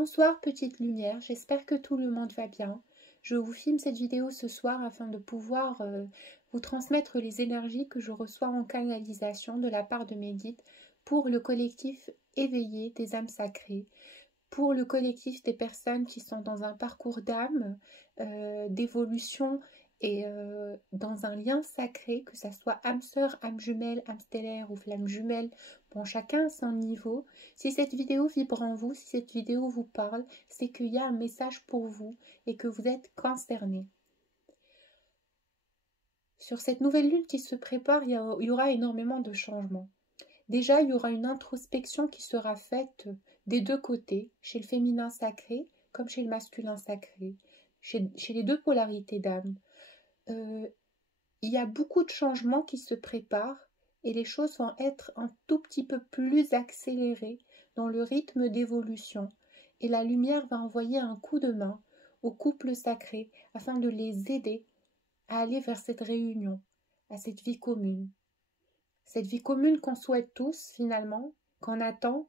Bonsoir petite lumière, j'espère que tout le monde va bien. Je vous filme cette vidéo ce soir afin de pouvoir vous transmettre les énergies que je reçois en canalisation de la part de mes guides pour le collectif éveillé des âmes sacrées, pour le collectif des personnes qui sont dans un parcours d'âme, d'évolution et dans un lien sacré, que ça soit âme sœur, âme jumelle, âme stellaire ou flamme jumelle, bon, chacun à son niveau. Si cette vidéo vibre en vous, si cette vidéo vous parle, c'est qu'il y a un message pour vous et que vous êtes concerné. Sur cette nouvelle lune qui se prépare, il y aura énormément de changements. Déjà, il y aura une introspection qui sera faite des deux côtés, chez le féminin sacré comme chez le masculin sacré, chez les deux polarités d'âme. Il y a beaucoup de changements qui se préparent et les choses vont être un tout petit peu plus accélérées dans le rythme d'évolution. Et la lumière va envoyer un coup de main aux couples sacrés afin de les aider à aller vers cette réunion, à cette vie commune. Cette vie commune qu'on souhaite tous finalement, qu'on attend,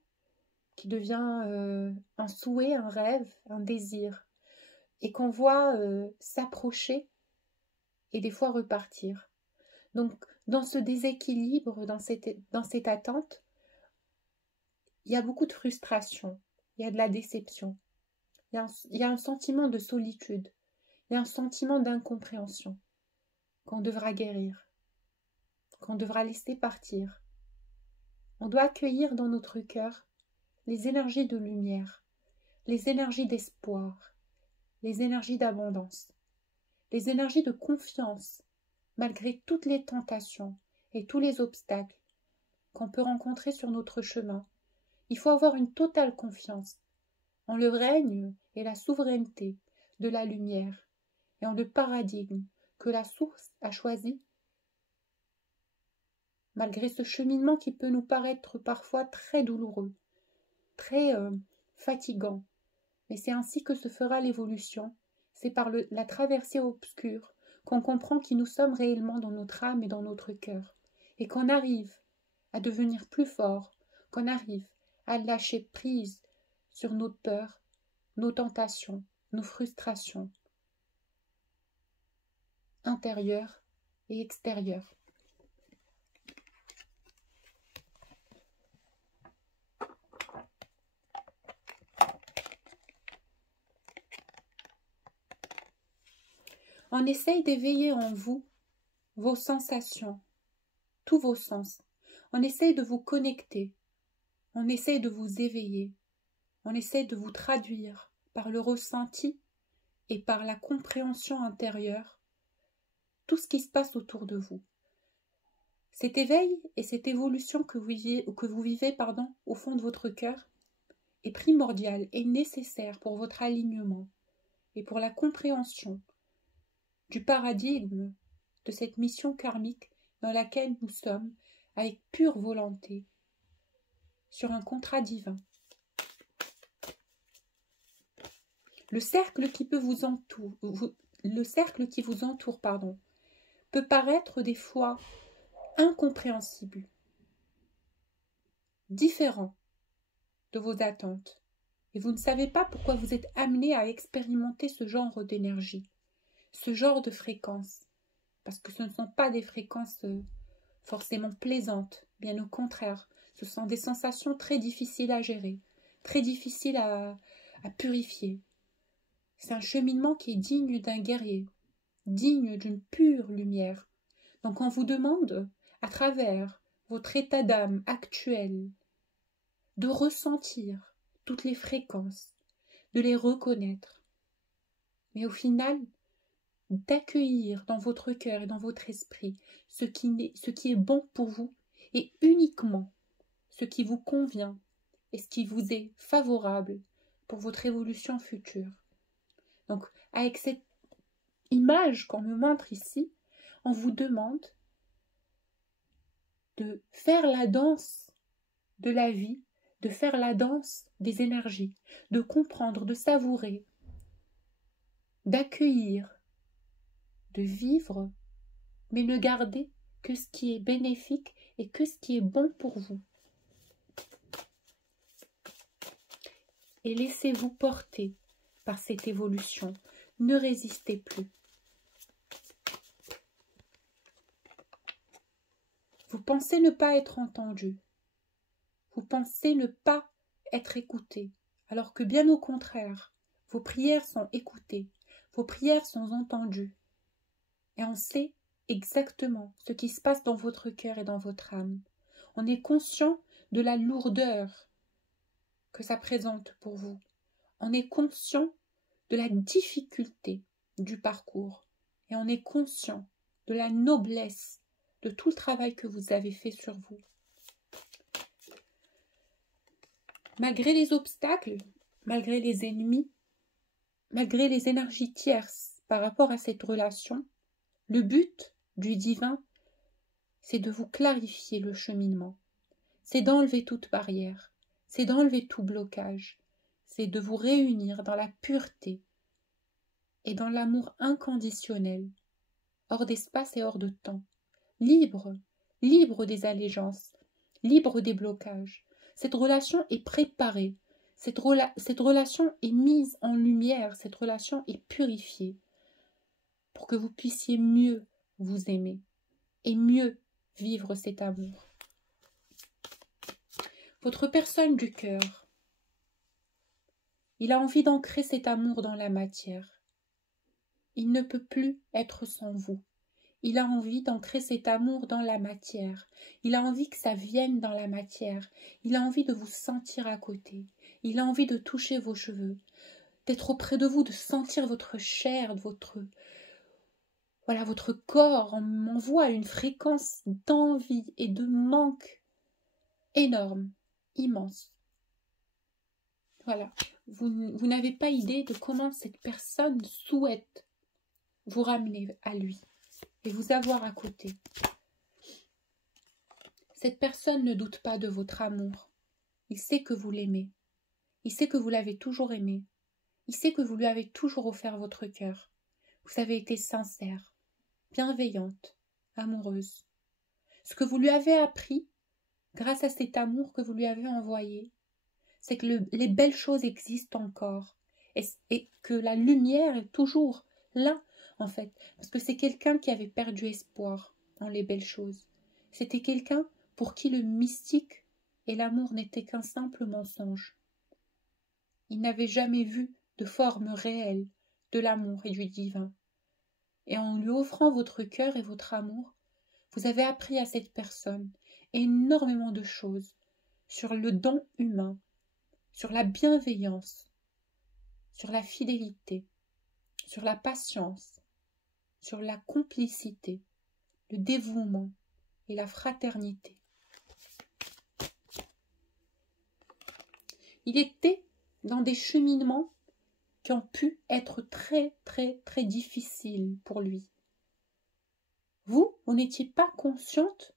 qui devient un souhait, un rêve, un désir, et qu'on voit s'approcher et des fois repartir. Donc, dans ce déséquilibre, dans cette attente, il y a beaucoup de frustration, il y a de la déception, il y a un sentiment de solitude, il y a un sentiment d'incompréhension qu'on devra guérir, qu'on devra laisser partir. On doit accueillir dans notre cœur les énergies de lumière, les énergies d'espoir, les énergies d'abondance, les énergies de confiance, malgré toutes les tentations et tous les obstacles qu'on peut rencontrer sur notre chemin. Il faut avoir une totale confiance en le règne et la souveraineté de la lumière et en le paradigme que la source a choisi, malgré ce cheminement qui peut nous paraître parfois très douloureux, très fatigant. Mais c'est ainsi que se fera l'évolution. C'est par la traversée obscure qu'on comprend qui nous sommes réellement dans notre âme et dans notre cœur, et qu'on arrive à devenir plus fort, qu'on arrive à lâcher prise sur nos peurs, nos tentations, nos frustrations intérieures et extérieures. On essaye d'éveiller en vous vos sensations, tous vos sens. On essaye de vous connecter, on essaye de vous éveiller, on essaye de vous traduire par le ressenti et par la compréhension intérieure tout ce qui se passe autour de vous. Cet éveil et cette évolution que vous vivez au fond de votre cœur est primordial et nécessaire pour votre alignement et pour la compréhension du paradigme de cette mission karmique dans laquelle nous sommes avec pure volonté sur un contrat divin. Le cercle qui vous entoure peut paraître des fois incompréhensible, différent de vos attentes, et vous ne savez pas pourquoi vous êtes amené à expérimenter ce genre d'énergie, ce genre de fréquence, parce que ce ne sont pas des fréquences forcément plaisantes, bien au contraire, ce sont des sensations très difficiles à gérer, très difficiles à purifier. C'est un cheminement qui est digne d'un guerrier, digne d'une pure lumière. Donc on vous demande, à travers votre état d'âme actuel, de ressentir toutes les fréquences, de les reconnaître. Mais au final, d'accueillir dans votre cœur et dans votre esprit ce qui est bon pour vous et uniquement ce qui vous convient et ce qui vous est favorable pour votre évolution future. Donc, avec cette image qu'on me montre ici, on vous demande de faire la danse de la vie, de faire la danse des énergies, de comprendre, de savourer, d'accueillir, de vivre, mais ne garder que ce qui est bénéfique et que ce qui est bon pour vous. et laissez-vous porter par cette évolution. Ne résistez plus. Vous pensez ne pas être entendu. Vous pensez ne pas être écouté, alors que bien au contraire, vos prières sont écoutées, vos prières sont entendues. Et on sait exactement ce qui se passe dans votre cœur et dans votre âme. On est conscient de la lourdeur que ça présente pour vous. On est conscient de la difficulté du parcours. Et on est conscient de la noblesse de tout le travail que vous avez fait sur vous. Malgré les obstacles, malgré les ennemis, malgré les énergies tierces par rapport à cette relation, le but du divin, c'est de vous clarifier le cheminement. C'est d'enlever toute barrière, c'est d'enlever tout blocage, c'est de vous réunir dans la pureté et dans l'amour inconditionnel, hors d'espace et hors de temps, libre, libre des allégeances, libre des blocages. Cette relation est préparée, cette relation est mise en lumière, cette relation est purifiée pour que vous puissiez mieux vous aimer et mieux vivre cet amour. Votre personne du cœur, il a envie d'ancrer cet amour dans la matière. Il ne peut plus être sans vous. Il a envie d'ancrer cet amour dans la matière. Il a envie que ça vienne dans la matière. Il a envie de vous sentir à côté. Il a envie de toucher vos cheveux, d'être auprès de vous, de sentir votre chair, votre corps m'envoie une fréquence d'envie et de manque énorme, immense. Voilà. Vous n'avez pas idée de comment cette personne souhaite vous ramener à lui et vous avoir à côté. Cette personne ne doute pas de votre amour. Il sait que vous l'aimez. Il sait que vous l'avez toujours aimé. Il sait que vous lui avez toujours offert votre cœur. Vous avez été sincère, bienveillante, amoureuse. Ce que vous lui avez appris, grâce à cet amour que vous lui avez envoyé, c'est que les belles choses existent encore et que la lumière est toujours là, en fait, parce que c'est quelqu'un qui avait perdu espoir dans les belles choses. C'était quelqu'un pour qui le mystique et l'amour n'étaient qu'un simple mensonge. Il n'avait jamais vu de forme réelle de l'amour et du divin. Et en lui offrant votre cœur et votre amour, vous avez appris à cette personne énormément de choses sur le don humain, sur la bienveillance, sur la fidélité, sur la patience, sur la complicité, le dévouement et la fraternité. Il était dans des cheminements qui ont pu être très, très, très difficiles pour lui. Vous n'étiez pas consciente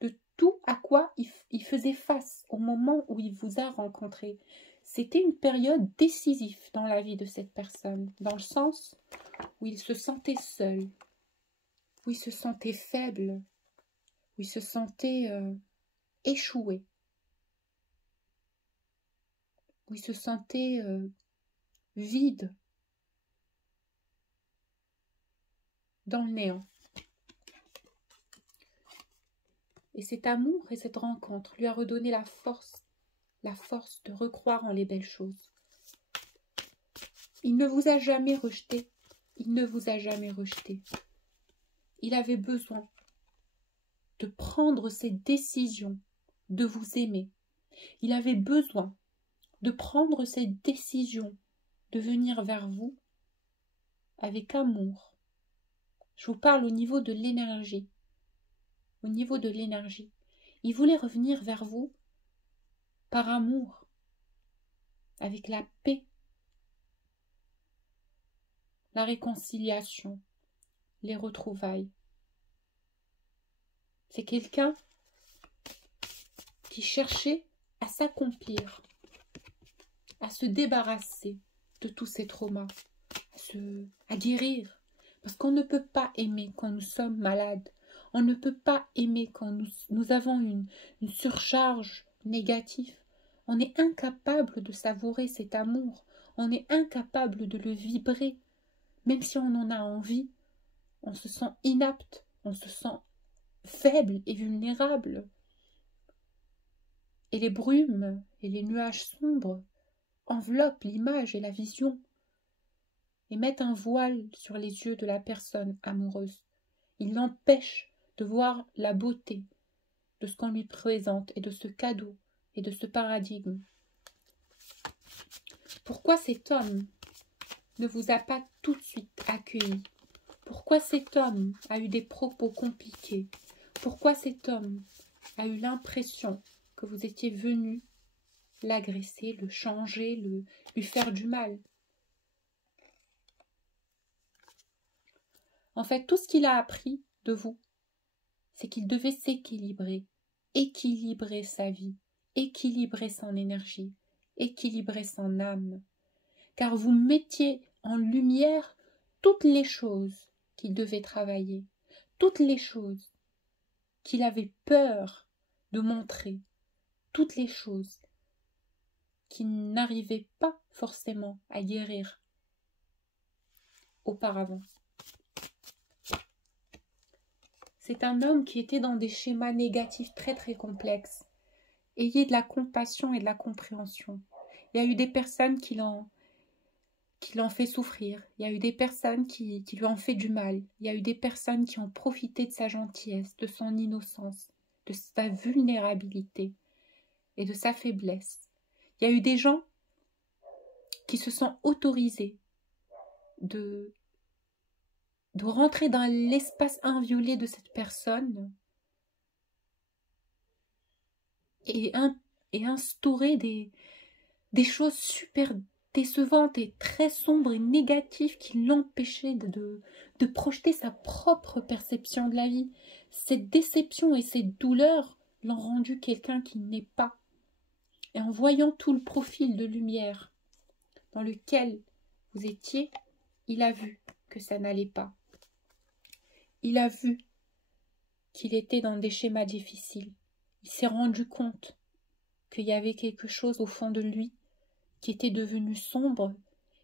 de tout à quoi il faisait face au moment où il vous a rencontré. C'était une période décisive dans la vie de cette personne, dans le sens où il se sentait seul, où il se sentait faible, où il se sentait échoué, où il se sentait vide, dans le néant. Et cet amour et cette rencontre lui a redonné la force de recroire en les belles choses. Il ne vous a jamais rejeté, il ne vous a jamais rejeté. Il avait besoin de prendre cette décision de vous aimer. Il avait besoin de prendre cette décision de venir vers vous avec amour. Je vous parle au niveau de l'énergie. Au niveau de l'énergie. Il voulait revenir vers vous par amour, avec la paix, la réconciliation, les retrouvailles. C'est quelqu'un qui cherchait à s'accomplir, à se débarrasser de tous ces traumas, à guérir. Parce qu'on ne peut pas aimer quand nous sommes malades. On ne peut pas aimer quand nous avons une surcharge négative. On est incapable de savourer cet amour. On est incapable de le vibrer. Même si on en a envie, on se sent inapte, on se sent faible et vulnérable. Et les brumes et les nuages sombres enveloppent l'image et la vision et mettent un voile sur les yeux de la personne amoureuse. Ils l'empêchent de voir la beauté de ce qu'on lui présente et de ce cadeau et de ce paradigme. Pourquoi cet homme ne vous a pas tout de suite accueilli? Pourquoi cet homme a eu des propos compliqués? Pourquoi cet homme a eu l'impression que vous étiez venu l'agresser, le changer, lui faire du mal? En fait, tout ce qu'il a appris de vous, c'est qu'il devait s'équilibrer, équilibrer sa vie, équilibrer son énergie, équilibrer son âme. Car vous mettiez en lumière toutes les choses qu'il devait travailler, toutes les choses qu'il avait peur de montrer, toutes les choses qu'il n'arrivait pas forcément à guérir auparavant. C'est un homme qui était dans des schémas négatifs très très complexes. Ayez de la compassion et de la compréhension. Il y a eu des personnes qui l'ont fait souffrir. Il y a eu des personnes qui lui ont fait du mal. Il y a eu des personnes qui ont profité de sa gentillesse, de son innocence, de sa vulnérabilité et de sa faiblesse. Il y a eu des gens qui se sont autorisés de rentrer dans l'espace inviolé de cette personne et instaurer des choses super décevantes et très sombres et négatives qui l'empêchaient de projeter sa propre perception de la vie. Cette déception et cette douleur l'ont rendu quelqu'un qui n'est pas. Et en voyant tout le profil de lumière dans lequel vous étiez, il a vu que ça n'allait pas. Il a vu qu'il était dans des schémas difficiles. Il s'est rendu compte qu'il y avait quelque chose au fond de lui qui était devenu sombre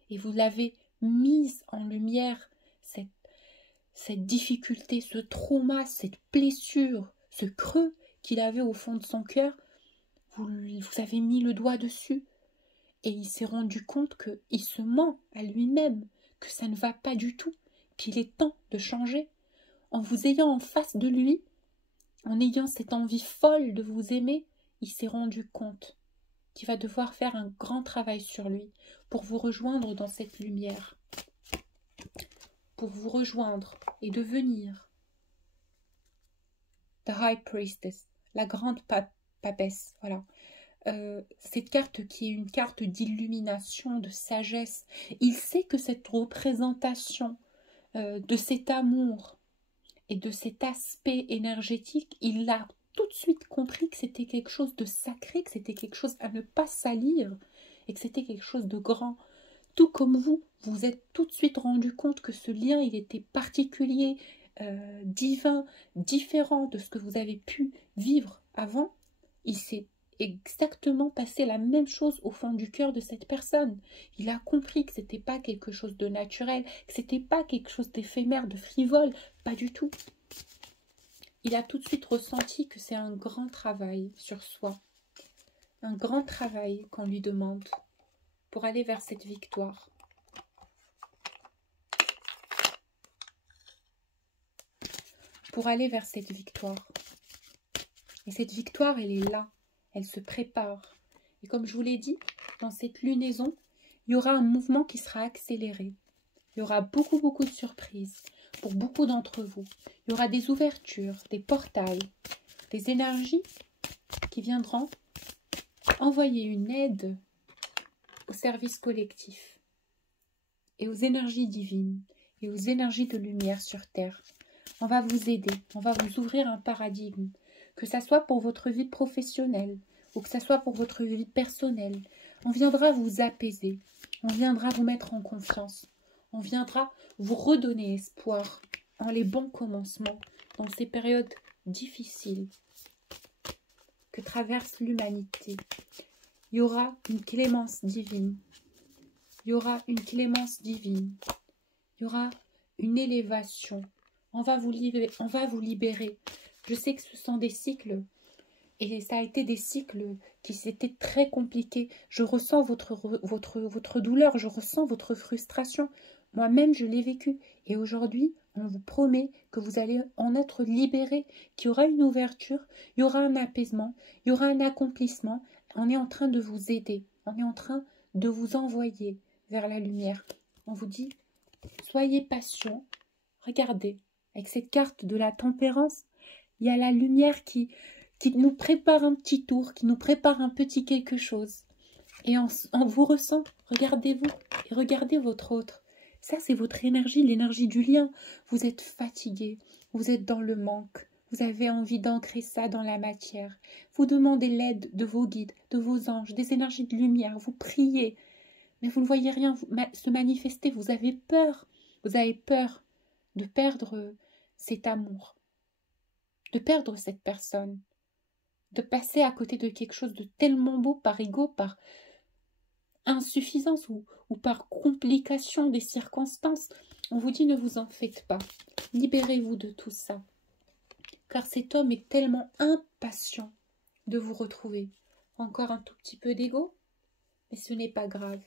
et vous l'avez mise en lumière, cette difficulté, ce trauma, cette blessure, ce creux qu'il avait au fond de son cœur. Vous avez mis le doigt dessus et il s'est rendu compte qu'il se ment à lui-même, que ça ne va pas du tout, qu'il est temps de changer. En vous ayant en face de lui, en ayant cette envie folle de vous aimer, il s'est rendu compte qu'il va devoir faire un grand travail sur lui pour vous rejoindre dans cette lumière, pour vous rejoindre et devenir the High Priestess, la grande papesse, voilà. Cette carte qui est une carte d'illumination, de sagesse. Il sait que cette représentation de cet amour et de cet aspect énergétique, il a tout de suite compris que c'était quelque chose de sacré, que c'était quelque chose à ne pas salir et que c'était quelque chose de grand. Tout comme vous, vous êtes tout de suite rendu compte que ce lien, il était particulier, divin, différent de ce que vous avez pu vivre avant. Il s'est exactement passé la même chose au fond du cœur de cette personne. Il a compris que c'était pas quelque chose de naturel, que c'était pas quelque chose d'éphémère, de frivole, pas du tout. Il a tout de suite ressenti que c'est un grand travail sur soi, un grand travail qu'on lui demande pour aller vers cette victoire. Pour aller vers cette victoire. Et cette victoire, elle est là. Elle se prépare. Et comme je vous l'ai dit, dans cette lunaison, il y aura un mouvement qui sera accéléré. Il y aura beaucoup de surprises pour beaucoup d'entre vous. Il y aura des ouvertures, des portails, des énergies qui viendront envoyer une aide au service collectif et aux énergies divines et aux énergies de lumière sur Terre. On va vous aider, on va vous ouvrir un paradigme, que ça soit pour votre vie professionnelle ou que ça soit pour votre vie personnelle. On viendra vous apaiser, on viendra vous mettre en confiance, on viendra vous redonner espoir en les bons commencements dans ces périodes difficiles que traverse l'humanité. il y aura une clémence divine. Il y aura une clémence divine. Il y aura une élévation. On va vous libérer. Je sais que ce sont des cycles. Et ça a été des cycles qui étaient très compliqués. Je ressens votre douleur. Je ressens votre frustration. Moi-même, je l'ai vécu. Et aujourd'hui, on vous promet que vous allez en être libérés, qu'il y aura une ouverture, il y aura un apaisement, il y aura un accomplissement. On est en train de vous aider. On est en train de vous envoyer vers la lumière. On vous dit, soyez patient. Regardez, avec cette carte de la tempérance, il y a la lumière qui nous prépare un petit tour, qui nous prépare un petit quelque chose. Et on vous ressent, regardez-vous et regardez votre autre. Ça, c'est votre énergie, l'énergie du lien. Vous êtes fatigué, vous êtes dans le manque, vous avez envie d'ancrer ça dans la matière. Vous demandez l'aide de vos guides, de vos anges, des énergies de lumière, vous priez. Mais vous ne voyez rien se manifester, vous avez peur. Vous avez peur de perdre cet amour, de perdre cette personne, de passer à côté de quelque chose de tellement beau par ego, par insuffisance ou par complication des circonstances. On vous dit ne vous en faites pas. Libérez-vous de tout ça. Car cet homme est tellement impatient de vous retrouver. Encore un tout petit peu d'ego, mais ce n'est pas grave.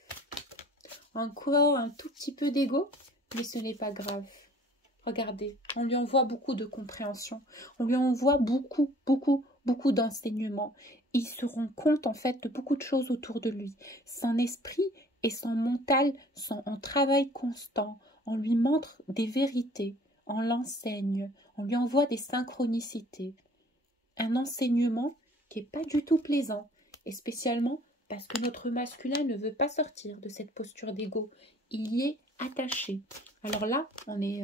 Encore un tout petit peu d'ego, mais ce n'est pas grave. Regardez, on lui envoie beaucoup de compréhension. On lui envoie beaucoup d'enseignements. Il se rend compte en fait de beaucoup de choses autour de lui. Son esprit et son mental sont en travail constant. On lui montre des vérités, on l'enseigne, on lui envoie des synchronicités. Un enseignement qui n'est pas du tout plaisant, et spécialement parce que notre masculin ne veut pas sortir de cette posture d'ego. Il y est attaché. Alors là, on est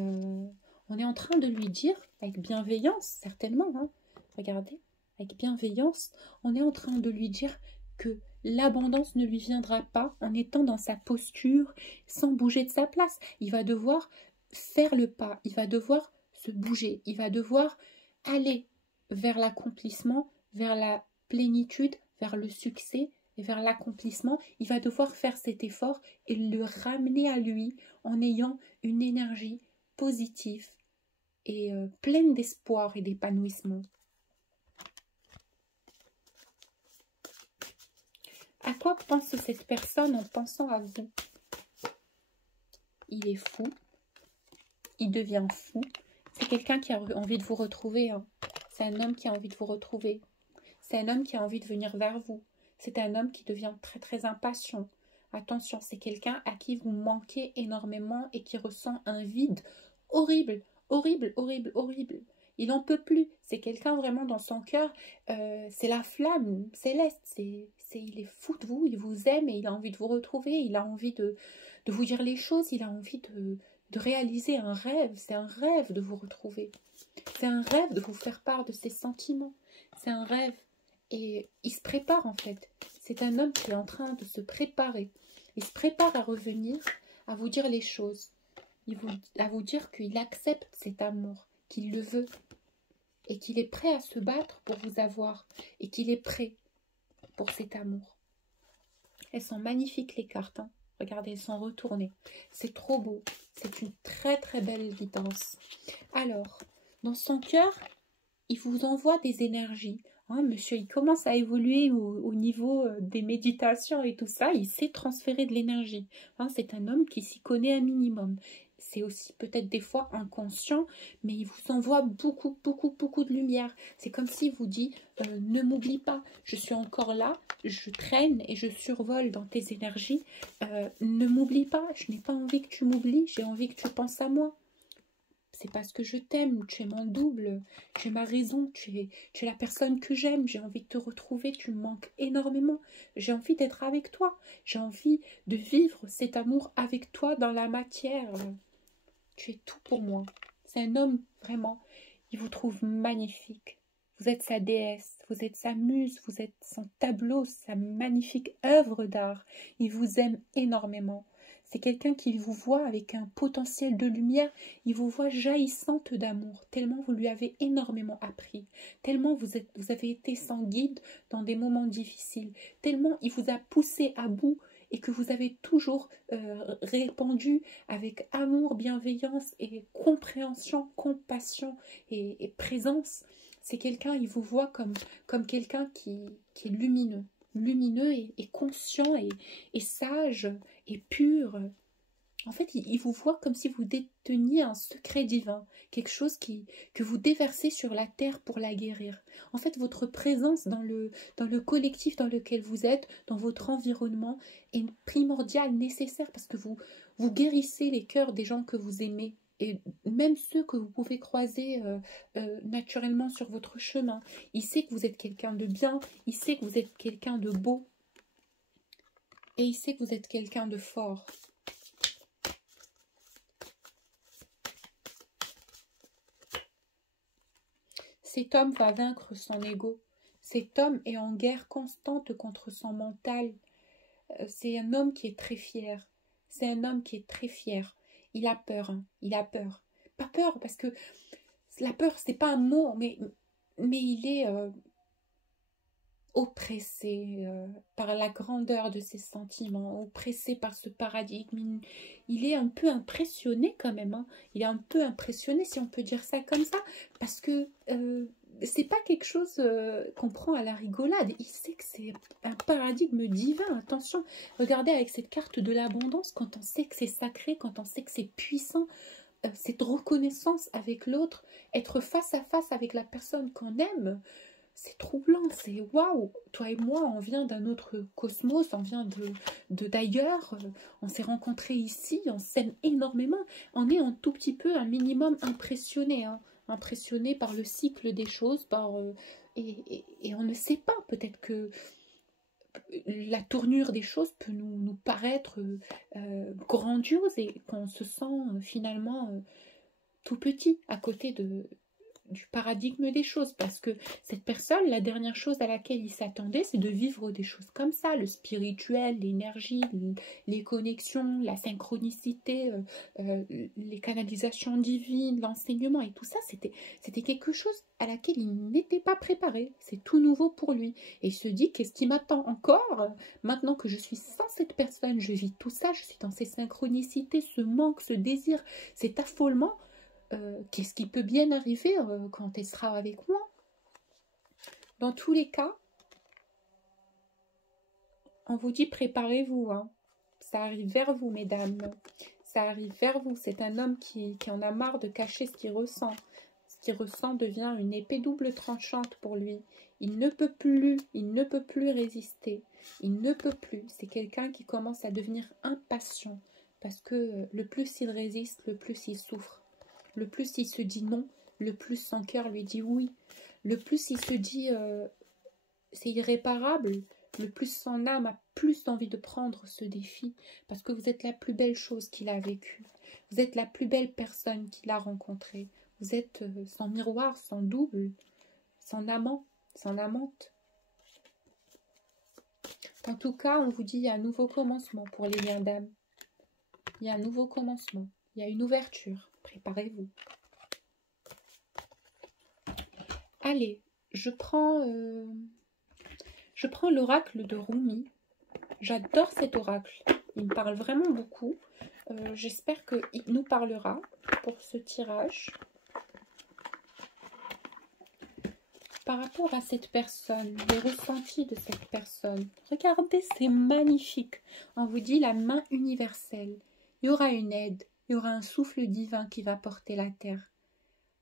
en train de lui dire, avec bienveillance, certainement, hein, regardez, avec bienveillance, on est en train de lui dire que l'abondance ne lui viendra pas en étant dans sa posture, sans bouger de sa place. Il va devoir faire le pas, il va devoir se bouger, il va devoir aller vers l'accomplissement, vers la plénitude, vers le succès, et vers l'accomplissement. Il va devoir faire cet effort et le ramener à lui en ayant une énergie positive et pleine d'espoir et d'épanouissement. À quoi pense cette personne en pensant à vous? Il est fou. Il devient fou. C'est quelqu'un qui a envie de vous retrouver. Hein. C'est un homme qui a envie de vous retrouver. C'est un homme qui a envie de venir vers vous. C'est un homme qui devient très impatient. Attention, c'est quelqu'un à qui vous manquez énormément et qui ressent un vide horrible. Il n'en peut plus. C'est quelqu'un vraiment dans son cœur. C'est la flamme céleste. Il est fou de vous. Il vous aime et il a envie de vous retrouver. Il a envie de vous dire les choses. Il a envie de réaliser un rêve. C'est un rêve de vous retrouver. C'est un rêve de vous faire part de ses sentiments. C'est un rêve. Et il se prépare en fait. C'est un homme qui est en train de se préparer. Il se prépare à revenir, à vous dire les choses. À vous dire qu'il accepte cet amour, qu'il le veut. Et qu'il est prêt à se battre pour vous avoir. Et qu'il est prêt pour cet amour. Elles sont magnifiques les cartes. Hein. Regardez, elles sont retournées. C'est trop beau. C'est une très belle guidance. Alors, dans son cœur, il vous envoie des énergies. Hein, monsieur, il commence à évoluer au niveau des méditations et tout ça. Il sait transférer de l'énergie. Hein, c'est un homme qui s'y connaît un minimum. C'est aussi peut-être des fois inconscient, mais il vous envoie beaucoup de lumière. C'est comme s'il vous dit, ne m'oublie pas, je suis encore là, je traîne et je survole dans tes énergies. Ne m'oublie pas, je n'ai pas envie que tu m'oublies, j'ai envie que tu penses à moi. C'est parce que je t'aime, tu es mon double, tu es ma raison, tu es la personne que j'aime, j'ai envie de te retrouver, tu me manques énormément, j'ai envie d'être avec toi, j'ai envie de vivre cet amour avec toi dans la matière. Tu es tout pour moi. C'est un homme, vraiment, il vous trouve magnifique. Vous êtes sa déesse, vous êtes sa muse, vous êtes son tableau, sa magnifique œuvre d'art. Il vous aime énormément. C'est quelqu'un qui vous voit avec un potentiel de lumière, il vous voit jaillissante d'amour, tellement vous lui avez énormément appris, tellement vous avez été son guide dans des moments difficiles, tellement il vous a poussé à bout et que vous avez toujours répandu avec amour, bienveillance et compréhension, compassion et présence. C'est quelqu'un, il vous voit comme quelqu'un qui est lumineux, lumineux et conscient et sage et pur. En fait, il vous voit comme si vous déteniez un secret divin, quelque chose que vous déversez sur la terre pour la guérir. En fait, votre présence dans le collectif dans lequel vous êtes, dans votre environnement, est primordiale, nécessaire, parce que vous guérissez les cœurs des gens que vous aimez, et même ceux que vous pouvez croiser naturellement sur votre chemin. Il sait que vous êtes quelqu'un de bien, il sait que vous êtes quelqu'un de beau, et il sait que vous êtes quelqu'un de fort. Cet homme va vaincre son ego. Cet homme est en guerre constante contre son mental. C'est un homme qui est très fier. C'est un homme qui est très fier. Il a peur, hein. Il a peur. Pas peur, parce que la peur, c'est pas un mot, mais il est oppressé par la grandeur de ses sentiments, oppressé par ce paradigme. Il est un peu impressionné quand même, hein. Il est un peu impressionné, si on peut dire ça comme ça, parce que c'est pas quelque chose qu'on prend à la rigolade. Il sait que c'est un paradigme divin. Attention, regardez avec cette carte de l'abondance, quand on sait que c'est sacré, quand on sait que c'est puissant, cette reconnaissance avec l'autre, être face à face avec la personne qu'on aime, c'est troublant, c'est waouh. Toi et moi, on vient d'un autre cosmos, on vient d'ailleurs, on s'est rencontrés ici, on s'aime énormément, on est un tout petit peu, un minimum impressionné, hein, impressionné par le cycle des choses, et on ne sait pas, peut-être que la tournure des choses peut nous paraître grandiose et qu'on se sent finalement tout petit à côté du paradigme des choses, parce que cette personne, la dernière chose à laquelle il s'attendait, c'est de vivre des choses comme ça, le spirituel, l'énergie, les connexions, la synchronicité, les canalisations divines, l'enseignement et tout ça, c'était quelque chose à laquelle il n'était pas préparé, c'est tout nouveau pour lui, et il se dit, qu'est-ce qui m'attend encore, maintenant que je suis sans cette personne, je vis tout ça, je suis dans ces synchronicités, ce manque, ce désir, cet affolement. Qu'est-ce qui peut bien arriver quand elle sera avec moi? Dans tous les cas, on vous dit préparez-vous, hein. Ça arrive vers vous, mesdames. Ça arrive vers vous. C'est un homme qui en a marre de cacher ce qu'il ressent. Ce qu'il ressent devient une épée double tranchante pour lui. Il ne peut plus résister. Il ne peut plus. C'est quelqu'un qui commence à devenir impatient. Parce que le plus il résiste, le plus il souffre. Le plus il se dit non, le plus son cœur lui dit oui. Le plus il se dit c'est irréparable, le plus son âme a plus envie de prendre ce défi, parce que vous êtes la plus belle chose qu'il a vécue. Vous êtes la plus belle personne qu'il a rencontrée. Vous êtes son miroir, son double, son amant, son amante. En tout cas, on vous dit il y a un nouveau commencement pour les liens d'âme. Il y a un nouveau commencement. Il y a une ouverture. Préparez-vous. Allez, je prends l'oracle de Rumi. J'adore cet oracle. Il me parle vraiment beaucoup. J'espère qu'il nous parlera pour ce tirage. Par rapport à cette personne, les ressentis de cette personne. Regardez, c'est magnifique. On vous dit la main universelle. Il y aura une aide. Il y aura un souffle divin qui va porter la terre.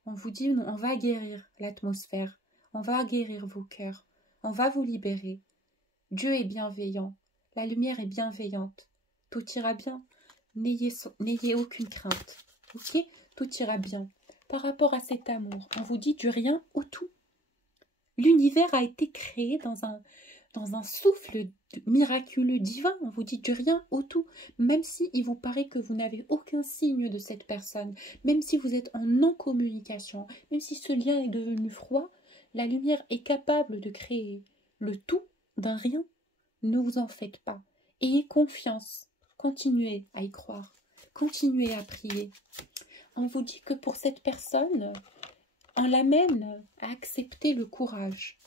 On vous dit, on va guérir l'atmosphère. On va guérir vos cœurs. On va vous libérer. Dieu est bienveillant. La lumière est bienveillante. Tout ira bien. N'ayez aucune crainte. Ok? Tout ira bien. Par rapport à cet amour, on vous dit du rien au tout. L'univers a été créé dans un souffle miraculeux divin. On vous dit du rien au tout. Même si il vous paraît que vous n'avez aucun signe de cette personne, même si vous êtes en non-communication, même si ce lien est devenu froid, La lumière est capable de créer le tout d'un rien. Ne vous en faites pas. Ayez confiance. Continuez à y croire. Continuez à prier. On vous dit que pour cette personne, on l'amène à accepter le courage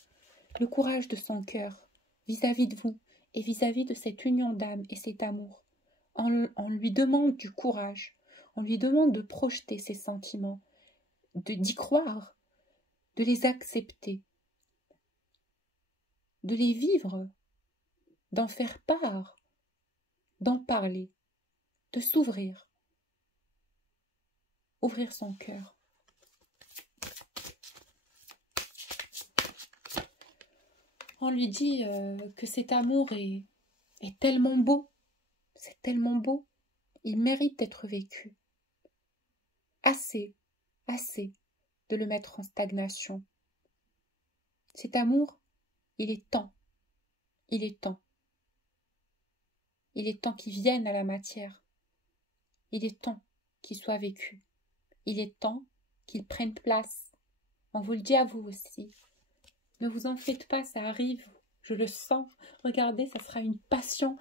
de son cœur vis-à-vis de vous et vis-à-vis de cette union d'âme et cet amour. On lui demande du courage, on lui demande de projeter ses sentiments, d'y croire, de les accepter, de les vivre, d'en faire part, d'en parler, de s'ouvrir, ouvrir son cœur. On lui dit que cet amour est tellement beau, c'est tellement beau, il mérite d'être vécu. Assez de le mettre en stagnation. Cet amour, il est temps qu'il vienne à la matière. Il est temps qu'il soit vécu. Il est temps qu'il prenne place. On vous le dit à vous aussi. Ne vous en faites pas, ça arrive, je le sens. Regardez, ça sera une passion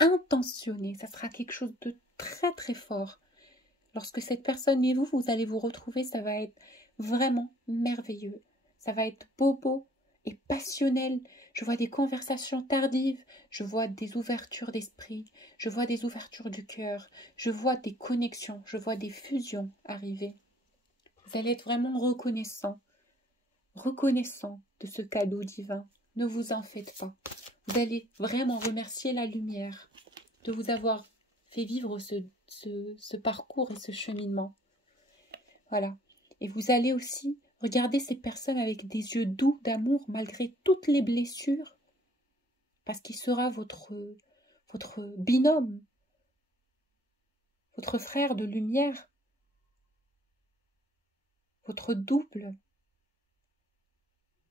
intentionnée, ça sera quelque chose de très très fort. Lorsque cette personne et vous allez vous retrouver, ça va être vraiment merveilleux. Ça va être beau et passionnel. Je vois des conversations tardives, je vois des ouvertures d'esprit, je vois des ouvertures du cœur, je vois des connexions, je vois des fusions arriver. Vous allez être vraiment reconnaissant de ce cadeau divin. Ne vous en faites pas. Vous allez vraiment remercier la lumière de vous avoir fait vivre ce parcours et ce cheminement. Voilà. Et vous allez aussi regarder ces personnes avec des yeux doux d'amour malgré toutes les blessures, parce qu'il sera votre binôme, votre frère de lumière, votre double.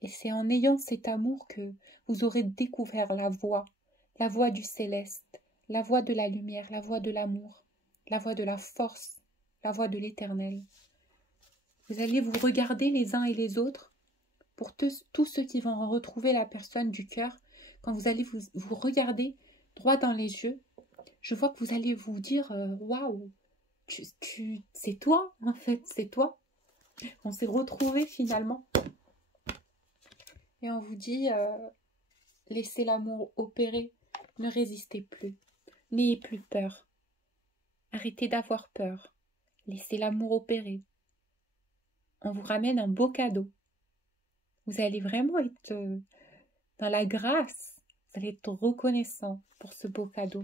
Et c'est en ayant cet amour que vous aurez découvert la voie du céleste, la voie de la lumière, la voie de l'amour, la voie de la force, la voie de l'éternel. Vous allez vous regarder les uns et les autres, pour tous ceux qui vont retrouver la personne du cœur, quand vous allez vous regarder droit dans les yeux, je vois que vous allez vous dire waouh, c'est toi en fait, c'est toi. On s'est retrouvés finalement. Et on vous dit, laissez l'amour opérer, ne résistez plus, n'ayez plus peur. Arrêtez d'avoir peur, laissez l'amour opérer. On vous ramène un beau cadeau. Vous allez vraiment être dans la grâce, vous allez être reconnaissant pour ce beau cadeau.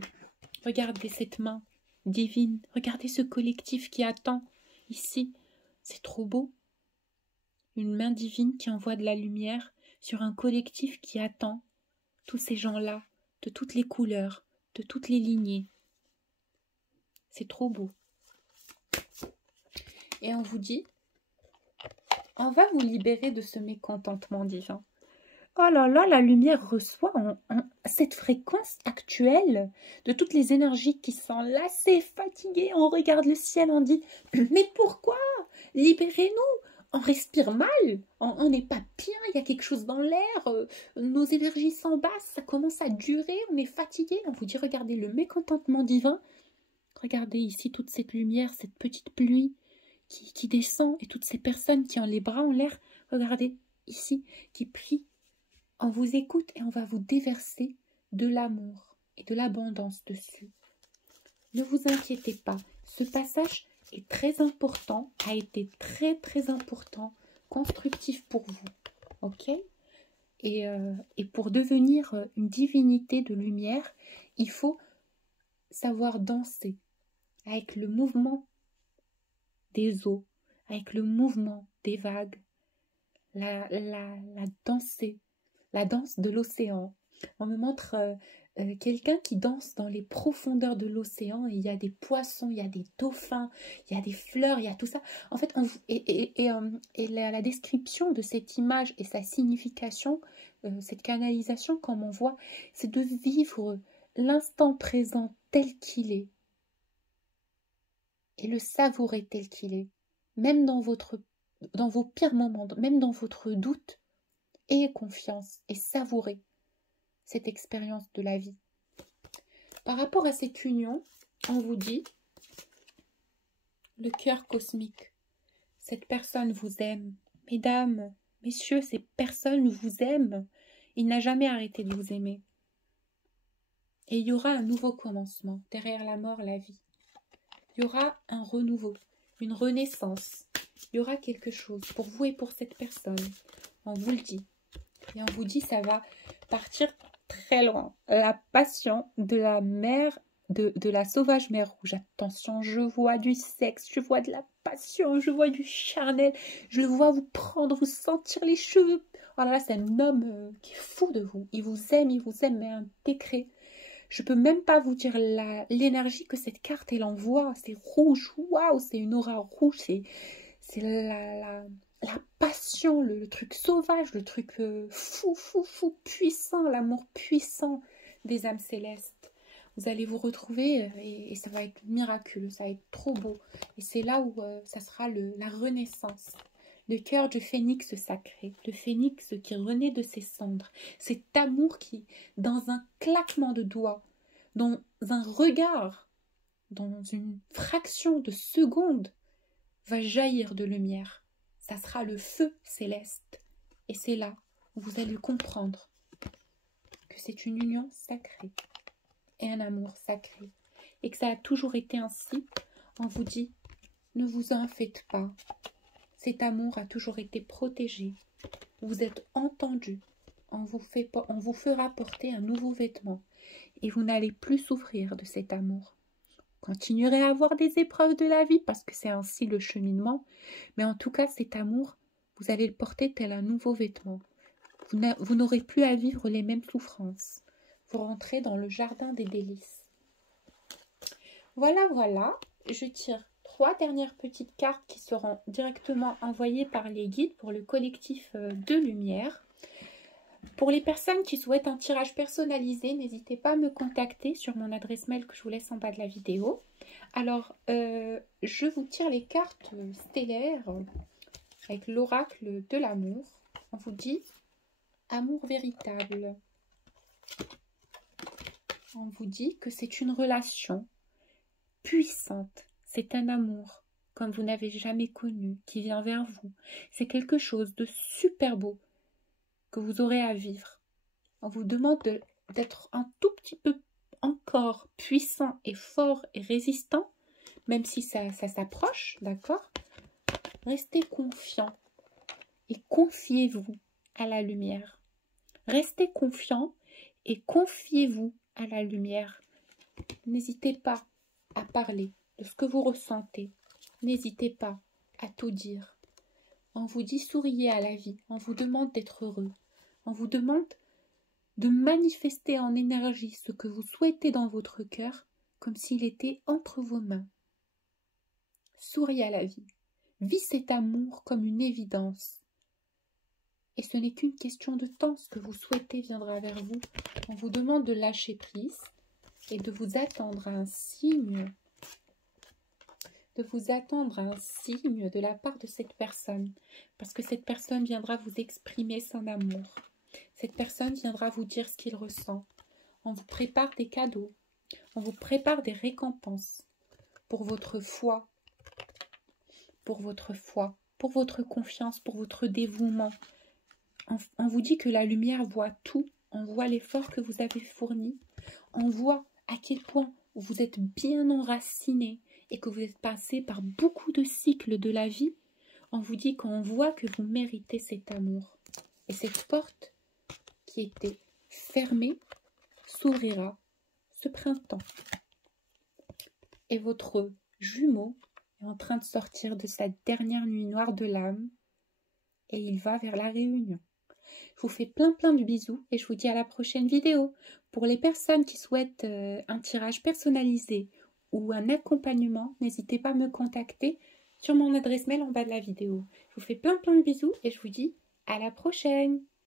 Regardez cette main divine, regardez ce collectif qui attend ici, c'est trop beau. Une main divine qui envoie de la lumière sur un collectif qui attend tous ces gens-là, de toutes les couleurs, de toutes les lignées. C'est trop beau. Et on vous dit, on va vous libérer de ce mécontentement divin. Oh là là, la lumière reçoit cette fréquence actuelle de toutes les énergies qui sont lassées, fatiguées. On regarde le ciel, on dit, mais pourquoi? Libérez-nous. On respire mal, on n'est pas bien, il y a quelque chose dans l'air, nos énergies s'embassent, ça commence à durer, on est fatigué. On vous dit, regardez le mécontentement divin, regardez ici toute cette lumière, cette petite pluie qui descend, et toutes ces personnes qui ont les bras en l'air, regardez ici, qui prient. On vous écoute et on va vous déverser de l'amour et de l'abondance dessus. Ne vous inquiétez pas, ce passage est très important, a été très très important, constructif pour vous, ok? Et pour devenir une divinité de lumière, il faut savoir danser avec le mouvement des eaux, avec le mouvement des vagues, la danse de l'océan. On me montre quelqu'un qui danse dans les profondeurs de l'océan, et il y a des poissons, il y a des dauphins, il y a des fleurs, il y a tout ça. En fait, la description de cette image et sa signification, cette canalisation, comme on voit, c'est de vivre l'instant présent tel qu'il est et le savourer tel qu'il est, même dans vos pires moments, même dans votre doute. ayez confiance et savourez cette expérience de la vie. Par rapport à cette union, on vous dit, le cœur cosmique, cette personne vous aime. Mesdames, messieurs, cette personne vous aime. Il n'a jamais arrêté de vous aimer. Et il y aura un nouveau commencement. Derrière la mort, la vie. Il y aura un renouveau, une renaissance. Il y aura quelque chose pour vous et pour cette personne. On vous le dit. Et on vous dit, ça va partir très loin. La passion de la mer, de la sauvage mer rouge. Attention, je vois du sexe, je vois de la passion, je vois du charnel. Je le vois vous prendre, vous sentir les cheveux. Oh là là, c'est un homme qui est fou de vous. Il vous aime, mais un décret. Je peux même pas vous dire l'énergie que cette carte elle envoie. C'est rouge, waouh, c'est une aura rouge, c'est la passion, le truc sauvage, le truc fou, puissant, l'amour puissant des âmes célestes. Vous allez vous retrouver et ça va être miraculeux, ça va être trop beau. Et c'est là où ça sera la renaissance. Le cœur du phénix sacré, le phénix qui renaît de ses cendres. Cet amour qui, dans un claquement de doigts, dans un regard, dans une fraction de seconde, va jaillir de lumière. Ça sera le feu céleste. Et c'est là où vous allez comprendre que c'est une union sacrée et un amour sacré. Et que ça a toujours été ainsi. On vous dit, ne vous en faites pas. Cet amour a toujours été protégé. Vous êtes entendus. On vous fera porter un nouveau vêtement. Et vous n'allez plus souffrir de cet amour. Vous continuerez à avoir des épreuves de la vie parce que c'est ainsi le cheminement. Mais en tout cas, cet amour, vous allez le porter tel un nouveau vêtement. Vous n'aurez plus à vivre les mêmes souffrances. Vous rentrez dans le jardin des délices. Voilà, voilà. Je tire 3 dernières petites cartes qui seront directement envoyées par les guides pour le collectif de lumière. Pour les personnes qui souhaitent un tirage personnalisé, n'hésitez pas à me contacter sur mon adresse mail que je vous laisse en bas de la vidéo. Alors, je vous tire les cartes stellaires avec l'oracle de l'amour. On vous dit amour véritable. On vous dit que c'est une relation puissante. C'est un amour comme vous n'avez jamais connu, qui vient vers vous. C'est quelque chose de super beau que vous aurez à vivre. On vous demande d'être un tout petit peu encore puissant et fort et résistant, même si ça s'approche, d'accord? Restez confiant et confiez-vous à la lumière. Restez confiant et confiez-vous à la lumière. N'hésitez pas à parler de ce que vous ressentez. N'hésitez pas à tout dire. On vous dit souriez à la vie. On vous demande d'être heureux. On vous demande de manifester en énergie ce que vous souhaitez dans votre cœur comme s'il était entre vos mains. Souriez à la vie. Vis cet amour comme une évidence. Et ce n'est qu'une question de temps. Ce que vous souhaitez viendra vers vous. On vous demande de lâcher prise et de vous attendre à un signe. De vous attendre à un signe de la part de cette personne. Parce que cette personne viendra vous exprimer son amour. Cette personne viendra vous dire ce qu'il ressent. On vous prépare des cadeaux. On vous prépare des récompenses pour votre foi. Pour votre foi. Pour votre confiance. Pour votre dévouement. On vous dit que la lumière voit tout. On voit l'effort que vous avez fourni. On voit à quel point vous êtes bien enraciné et que vous êtes passé par beaucoup de cycles de la vie. On vous dit qu'on voit que vous méritez cet amour. Et cette porte qui était fermée s'ouvrira ce printemps. Et votre jumeau est en train de sortir de sa dernière nuit noire de l'âme et il va vers la réunion. Je vous fais plein de bisous et je vous dis à la prochaine vidéo. Pour les personnes qui souhaitent un tirage personnalisé ou un accompagnement, n'hésitez pas à me contacter sur mon adresse mail en bas de la vidéo. Je vous fais plein de bisous et je vous dis à la prochaine.